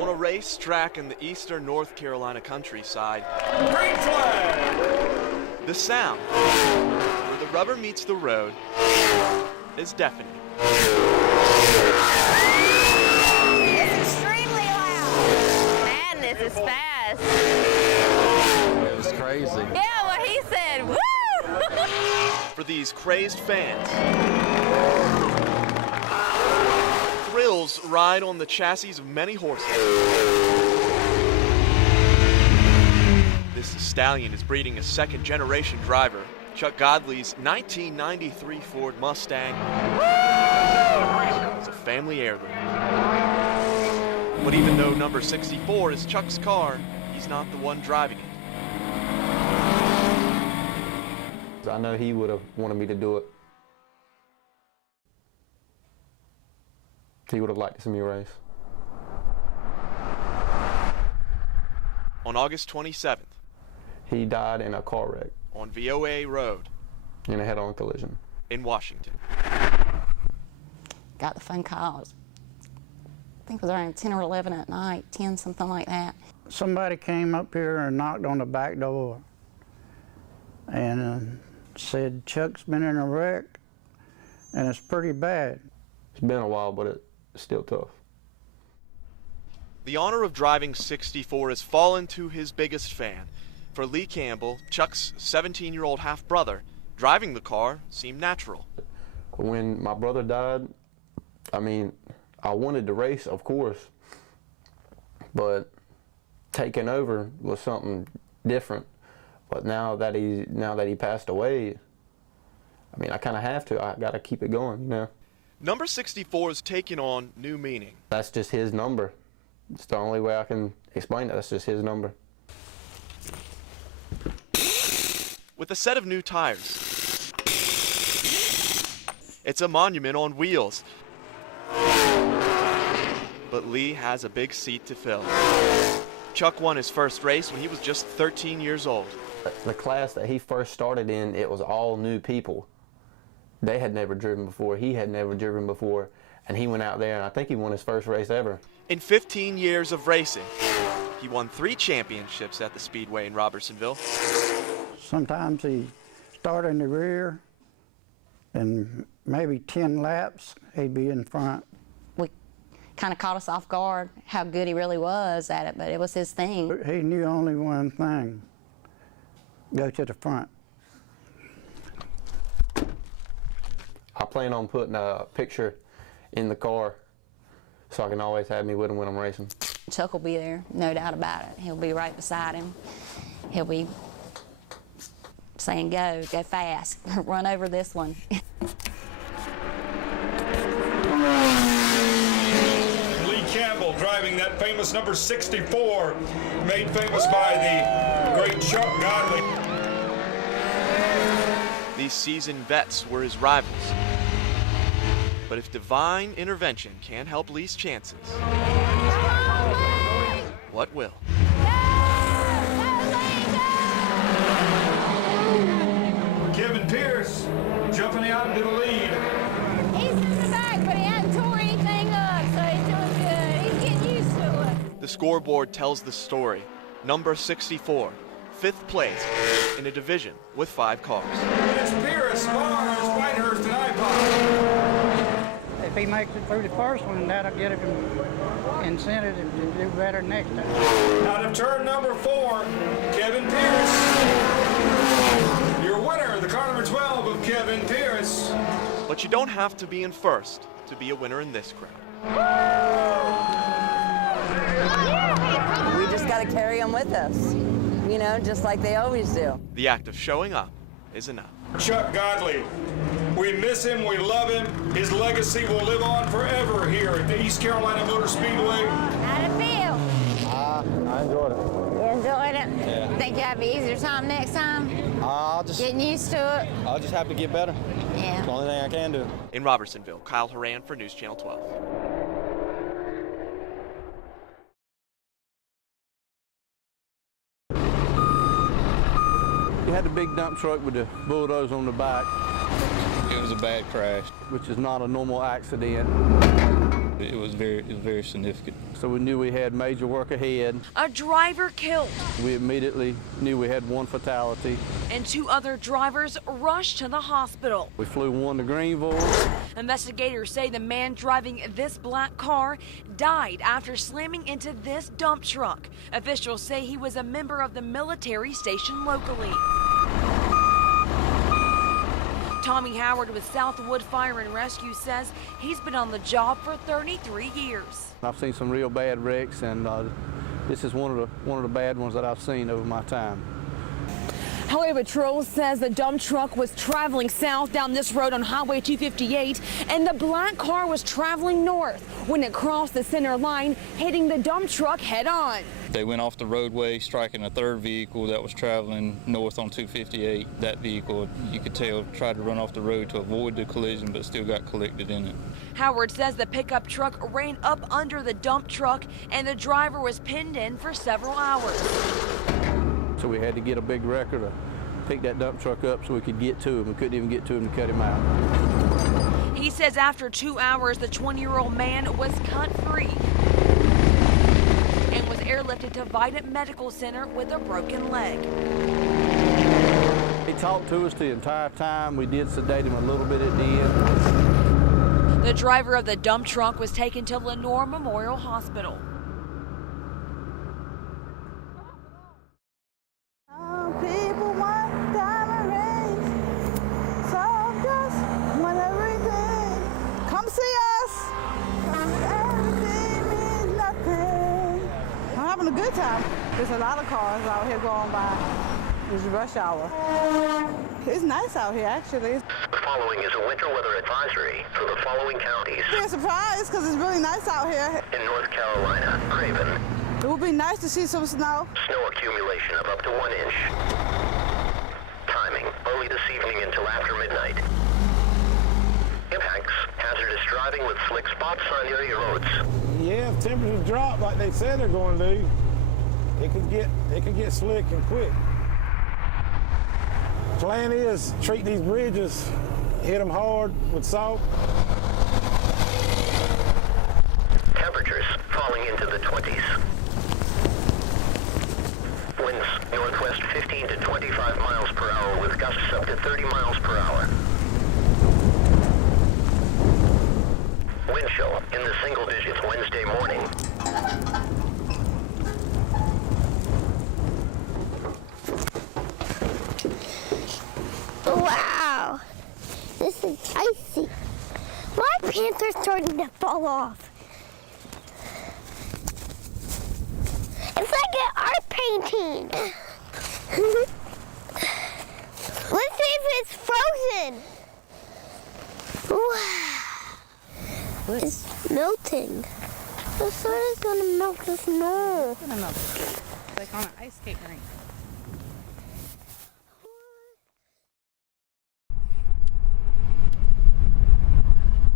On a race track in the eastern North Carolina countryside, Green flag! the sound where the rubber meets the road is deafening. It's extremely loud. Madness is fast. It was crazy. Yeah, what he said. Woo! For these crazed fans, thrills ride on the chassis of many horses. This stallion is breeding a second-generation driver, Chuck Godley's 1993 Ford Mustang. It's a family heirloom. But even though number 64 is Chuck's car, he's not the one driving it. I know he would have wanted me to do it. He would have liked to see me race. On August 27th, He died in a car wreck on VOA Road in a head-on collision. in Washington. Got the phone calls. I think it was around 10 or 11 at night, 10, something like that. Somebody came up here and knocked on the back door and said Chuck's been in a wreck and it's pretty bad. It's been a while, but it's still tough. The honor of driving 64 has fallen to his biggest fan. For Lee Campbell, Chuck's 17-year-old half-brother, driving the car seemed natural. When my brother died, I mean, I wanted to race, of course, but taking over was something different. But now that he passed away, I mean, I kind of have to. I got to keep it going, you know. Number 64 is taking on new meaning. That's just his number. It's the only way I can explain it. That's just his number. With a set of new tires, it's a monument on wheels. But Lee has a big seat to fill. Chuck won his first race when he was just 13 years old. The class that he first started in, it was all new people. They had never driven before. He had never driven before. And he went out there, and I think he won his first race ever. In 15 years of racing, he won 3 championships at the Speedway in Robertsonville. Sometimes he started in the rear and maybe 10 laps he'd be in front. Kind of caught us off guard how good he really was at it, but it was his thing. He knew only one thing: go to the front. I plan on putting a picture in the car so I can always have me with him when I'm racing. Chuck will be there, no doubt about it. He'll be right beside him. He'll be saying, go fast, run over this one. Campbell driving that famous number 64, made famous by the great Chuck Godley. These seasoned vets were his rivals. But if divine intervention can't help Lee's chances, what will? Kevin Pierce jumping out into the lead. He's in the back, but he hasn't tore anything up, so he's doing good. He's getting used to it. The scoreboard tells the story. Number 64, 5th place in a division with 5 cars. It's Pierce, Mars, Whitehurst, and iPod. If he makes it through the first one, that'll get him incentive to do better next time. Out of turn number 4, Kevin Pierce. Your winner, the car number 12 of Kevin Pierce. But you don't have to be in first to be a winner in this crowd. We just got to carry them with us, you know, just like they always do. The act of showing up is enough. Chuck Godley. We miss him, we love him. His legacy will live on forever here at the East Carolina Motor Speedway. How'd it feel? I enjoyed it. You enjoyed it? Yeah. Think you have an easier time next time? Getting used to it? I'll just have to get better. Yeah. It's the only thing I can do. In Robertsonville, Kyle Horan for News Channel 12. You had the big dump truck with the bulldozer on the back. It was a bad crash. Which is not a normal accident. It was very significant. So we knew we had major work ahead. A driver killed. We immediately knew we had one fatality. And 2 other drivers rushed to the hospital. We flew one to Greenville. Investigators say the man driving this black car died after slamming into this dump truck. Officials say he was a member of the military stationed locally. Tommy Howard with Southwood Fire and Rescue says he's been on the job for 33 years. I've seen some real bad wrecks, and this is one of the bad ones that I've seen over my time. Highway Patrol says the dump truck was traveling south down this road on Highway 258, and the black car was traveling north when it crossed the center line, hitting the dump truck head on. They went off the roadway, striking a third vehicle that was traveling north on 258. That vehicle, you could tell, tried to run off the road to avoid the collision, but still got collected in it. Howard says the pickup truck ran up under the dump truck, and the driver was pinned in for several hours. So we had to get a big wrecker to pick that dump truck up so we could get to him. We couldn't even get to him to cut him out. He says after 2 hours, the 20-year-old man was cut free and was airlifted to Vidant Medical Center with a broken leg. He talked to us the entire time. We did sedate him a little bit at the end. The driver of the dump truck was taken to Lenore Memorial Hospital. People want diamond rings, so just want everything. Come see us. Everything means nothing. I'm having a good time. There's a lot of cars out here going by. It's rush hour. It's nice out here, actually. The following is a winter weather advisory for the following counties. Be surprised because it's really nice out here. In North Carolina, Craven. It would be nice to see some snow. Snow accumulation of up to 1 inch. Timing, early this evening until after midnight. Impacts, hazardous driving with slick spots on area roads. Yeah, if temperatures drop like they said they're going to do, it could get slick and quick. Plan is treat these bridges, hit them hard with salt. Temperatures falling into the 20s. Winds northwest 15 to 25 miles per hour with gusts up to 30 miles per hour. Wind chill in the single digits Wednesday morning. Wow, this is icy. My pants are starting to fall off. It's like an art painting. Let's see if it's frozen. Wow. It's melting. The sun is gonna melt the snow. It's gonna melt. It's like on an ice skate rink.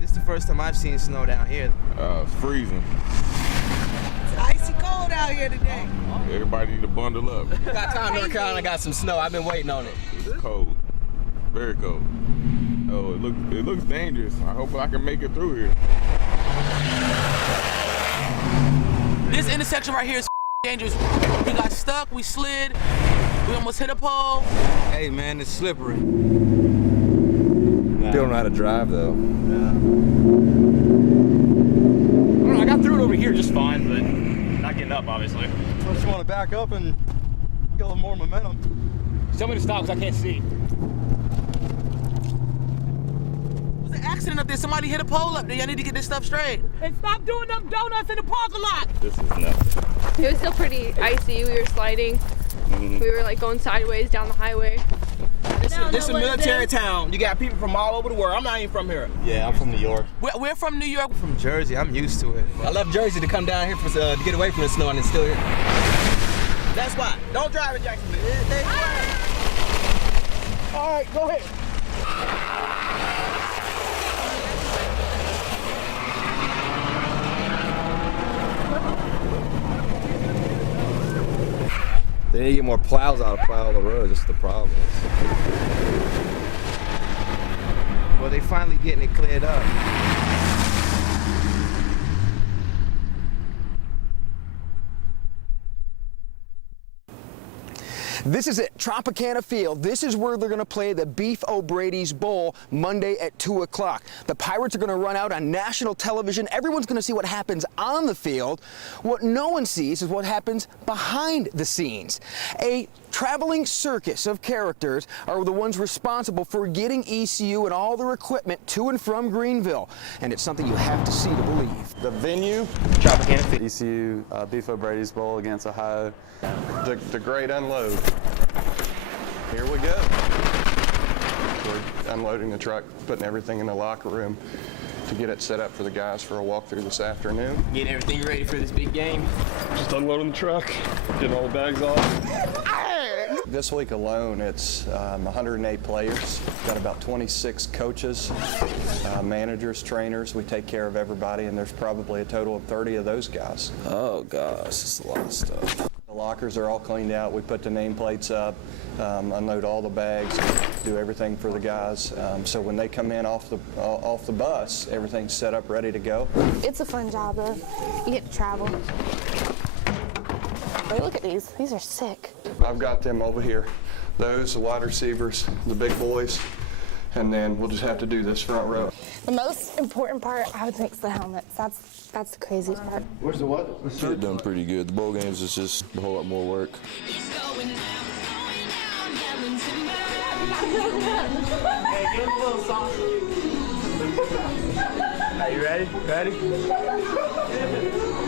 This is the first time I've seen snow down here. It's freezing. It's icy cold out here today. Everybody need to bundle up. Got time, North Carolina got some snow. I've been waiting on it. It's cold, very cold. Oh, it looks dangerous. I hope I can make it through here. This intersection right here is dangerous. We got stuck, we slid, we almost hit a pole. Hey man, it's slippery. Still don't know how to drive though. I don't know, I got through it over here just fine, but not getting up, obviously. I just want to back up and get a little more momentum. Tell me to stop because I can't see. There's an accident up there. Somebody hit a pole up there. Y'all need to get this stuff straight. And stop doing them donuts in the parking lot. This is nuts. It was still pretty icy. We were sliding. We were like going sideways down the highway. This is a military town. You got people from all over the world. I'm not even from here. Yeah, I'm from New York. We're from New York. From Jersey. I'm used to it. I left Jersey to come down here to get away from the snow, and it's still here. That's why. Don't drive in Jacksonville. All right, go ahead. They need to get more plows out to plow the road. That's the problem. Well, they finally getting it cleared up. This is it, Tropicana Field. This is where they're going to play the Beef O'Brady's Bowl Monday at 2 o'clock. The Pirates are going to run out on national television. Everyone's going to see what happens on the field. What no one sees is what happens behind the scenes. A traveling circus of characters are the ones responsible for getting ECU and all their equipment to and from Greenville. And it's something you have to see to believe. The venue, Tropicana Field. ECU Beef O'Brady's Bowl against Ohio. The great unload. Here we go. We're unloading the truck, putting everything in the locker room to get it set up for the guys for a walkthrough this afternoon. Getting everything ready for this big game. Just unloading the truck, getting all the bags off. This week alone, it's 108 players. Got about 26 coaches, managers, trainers. We take care of everybody, and there's probably a total of 30 of those guys. Oh gosh, it's a lot of stuff. The lockers are all cleaned out. We put the nameplates up, unload all the bags, do everything for the guys. So when they come in off the bus, everything's set up, ready to go. It's a fun job, though. You get to travel. Hey, look at these. These are sick. I've got them over here. Those, the wide receivers, the big boys, and then we'll just have to do this front row. The most important part, I would think, is the helmets. That's the craziest part. Where's the what? You're done pretty good. The bowl games is just a whole lot more work. Hey, give us a little song. Hey, you ready? Ready?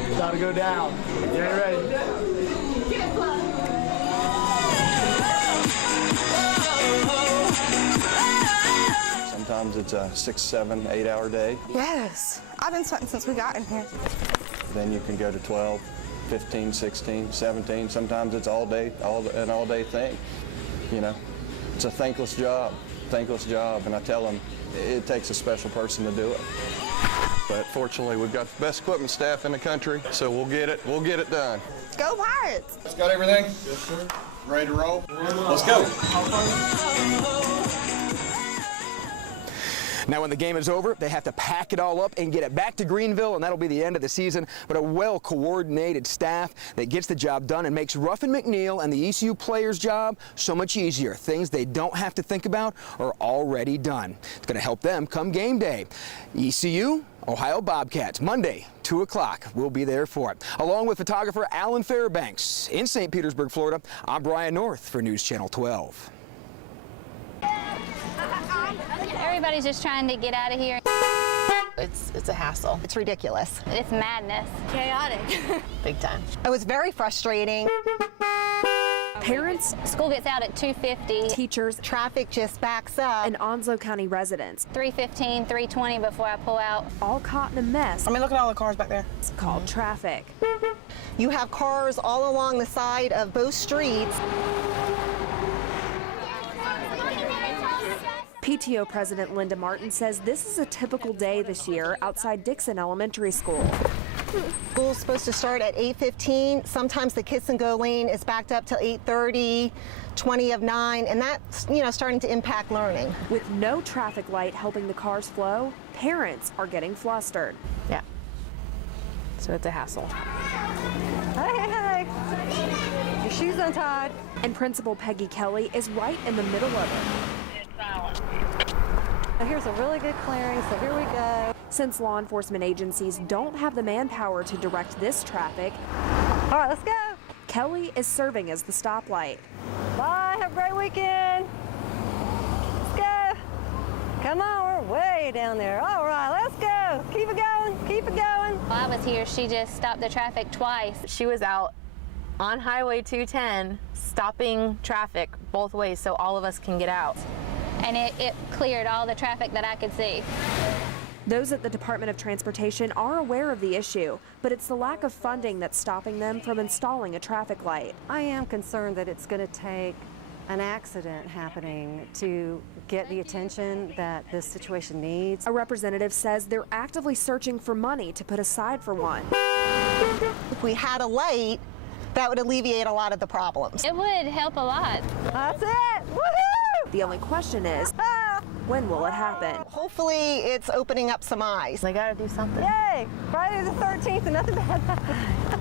It's time to go down. You ain't ready? Sometimes it's a 6, 7, 8 hour day. Yes. I've been sweating since we got in here. Then you can go to 12, 15, 16, 17. Sometimes it's all day, an all day thing. You know, it's a thankless job, and I tell them it takes a special person to do it. But fortunately, we've got the best equipment staff in the country, so we'll get it done. Go Pirates! Got everything? Yes, sir. Ready to roll? Let's go. Now, when the game is over, they have to pack it all up and get it back to Greenville, and that'll be the end of the season. But a well-coordinated staff that gets the job done and makes Ruffin McNeil and the ECU players' job so much easier. Things they don't have to think about are already done. It's going to help them come game day. ECU, Ohio Bobcats, Monday, 2 o'clock. We'll be there for it. Along with photographer Alan Fairbanks in St. Petersburg, Florida, I'm Brian North for News Channel 12. Everybody's just trying to get out of here. It's a hassle. It's ridiculous. It's madness. Chaotic. Big time. It was very frustrating. Parents, school gets out at 2:50. Teachers, traffic just backs up. And Onslow County residents. 3:15, 3:20 before I pull out. All caught in a mess. I mean, look at all the cars back there. It's called traffic. You have cars all along the side of both streets. PTO President Linda Martin says this is a typical day this year outside Dixon Elementary School. School's supposed to start at 8:15. Sometimes the kiss and go lane is backed up till 8:30, 20 of 9, and that's, starting to impact learning. With no traffic light helping the cars flow, parents are getting flustered. Yeah. So it's a hassle. Hey. Your shoes untied. And Principal Peggy Kelly is right in the middle of it. Here's a really good clearing, so here we go. Since law enforcement agencies don't have the manpower to direct this traffic, all right, let's go. Kelly is serving as the stoplight. Bye, have a great weekend. Let's go. Come on, we're way down there. All right, let's go. Keep it going, keep it going. While I was here, she just stopped the traffic twice. She was out on Highway 210 stopping traffic both ways so all of us can get out. And it cleared all the traffic that I could see. Those at the Department of Transportation are aware of the issue, but it's the lack of funding that's stopping them from installing a traffic light. I am concerned that it's going to take an accident happening to get the attention that this situation needs. A representative says they're actively searching for money to put aside for one. If we had a light, that would alleviate a lot of the problems. It would help a lot. That's it! Woohoo! The only question is, when will it happen? Hopefully it's opening up some eyes. They gotta do something. Yay! Friday the 13th and nothing bad.